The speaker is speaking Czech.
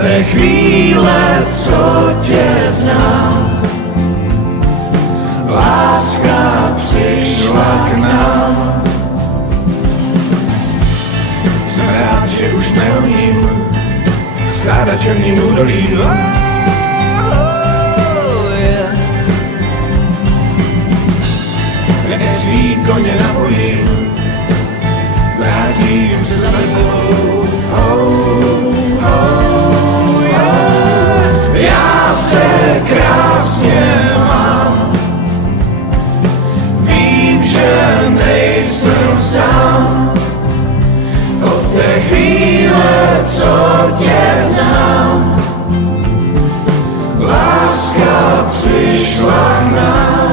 té chvíle, co tě znám, láska přišla k nám. Jsem rád, že už nehoním stáda černým údolím. Kde svý koně napojím, vrátím se za tebou. Já se krásně mám, vím, že nejsem sám. Od té chvíle, co tě znám, láska přišla k nám.